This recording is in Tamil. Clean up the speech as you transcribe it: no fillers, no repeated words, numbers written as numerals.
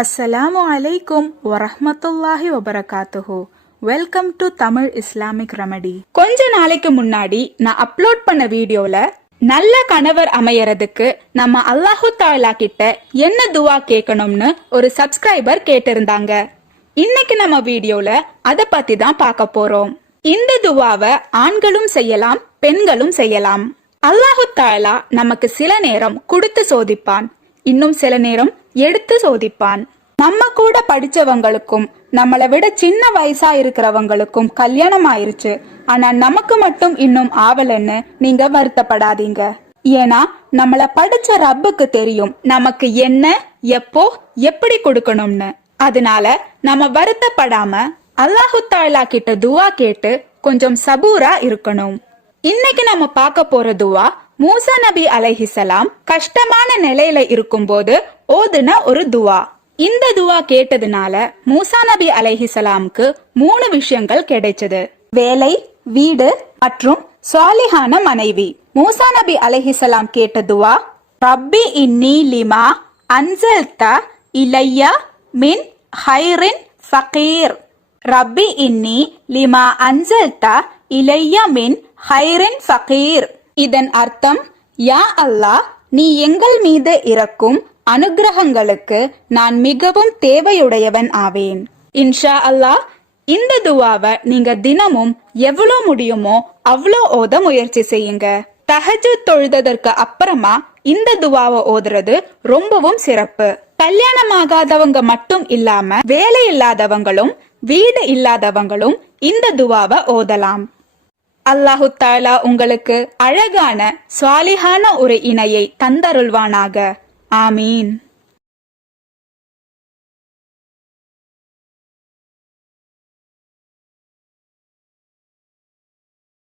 அஸ்ஸலாமு அலைக்கும் வரஹ்மத்துல்லாஹி வபரகாத்துஹு. Welcome to Tamil Islamic remedy. கொஞ்ச நாளைக்கு முன்னாடி நான் அப்லோட் பண்ண வீடியோல நல்ல கணவர் அமையறதுக்கு நம்ம அல்லாஹு தஆலா கிட்ட என்ன துவா கேட்கணும்னு ஒரு சப்ஸ்கிரைபர் கேட்டிருந்தாங்க. இன்னைக்கு நம்ம வீடியோல அத பத்தி தான் பார்க்க போறோம். இந்த துவாவை ஆண்களும் செய்யலாம், பெண்களும் செய்யலாம். அல்லாஹு தஆலா நமக்கு சில நேரம் கொடுத்து சோதிப்பான், இன்னும் சில நேரம் எடுத்து சோதிப்பான். நம்ம கூட படிச்சவங்களுக்கும் நம்மளை விட சின்ன வயசா இருக்கிறவங்களுக்கும் கல்யாணம் ஆயிருச்சு, ஆனா நமக்கு மட்டும் இன்னும் ஆவலன்னு நீங்க வருத்தப்படாதீங்க. ஏன்னா நம்மள படிச்ச ரப்புக்கு தெரியும் நமக்கு என்ன, எப்போ, எப்படி கொடுக்கணும்னு. அதனால நம்ம வருத்தப்படாம அல்லாஹு தஆலா கிட்ட துவா கேட்டு கொஞ்சம் சபூரா இருக்கணும். இன்னைக்கு நம்ம பார்க்க போற துவா மூசா நபி அலைஹிஸ்ஸலாம் கஷ்டமான நிலையில இருக்கும்போது ஓதுன ஒரு துவா. இந்த துவா கேட்டதுனால மூசா நபி அலைஹிஸ்ஸலாமுக்கு 3 விஷயங்கள் கிடைச்சது: வேலை, வீடு மற்றும் சாலிஹான மனைவி. மூசா நபி அலைஹிஸ்ஸலாம் கேட்ட துவா, ரப்பி இன்னி லிமா அன்ஸல்த இலைய மின் ஹைரின் ஃபகீர். ரப்பி இன்னி லிமா அன்ஸல்த இலைய மின் ஹைரின் ஃபகீர். இதன் அர்த்தம், யா அல்லாஹ், நீ எங்கள் மீது இறக்கும் அனுகிரகங்களுக்கு நான் மிகவும் தேவையுடையவன் ஆவேன். இன்ஷா அல்லாஹ் இந்த துவாவை நீங்க தினமும் எவ்வளவு முடியுமோ அவ்வளோ ஓத முயற்சி செய்யுங்க. தஹஜ்ஜுத் தொழுததற்கு அப்புறமா இந்த துவாவை ஓதுறது ரொம்பவும் சிறப்பு. கல்யாணமாகாதவங்க மட்டும் இல்லாம வேலை இல்லாதவங்களும் வீடு இல்லாதவங்களும் இந்த துவாவை ஓதலாம். அல்லாஹு தஆலா உங்களுக்கு அழகான சாலிஹான ஒரு இணையை தந்தருள்வானாக. ஆமீன்.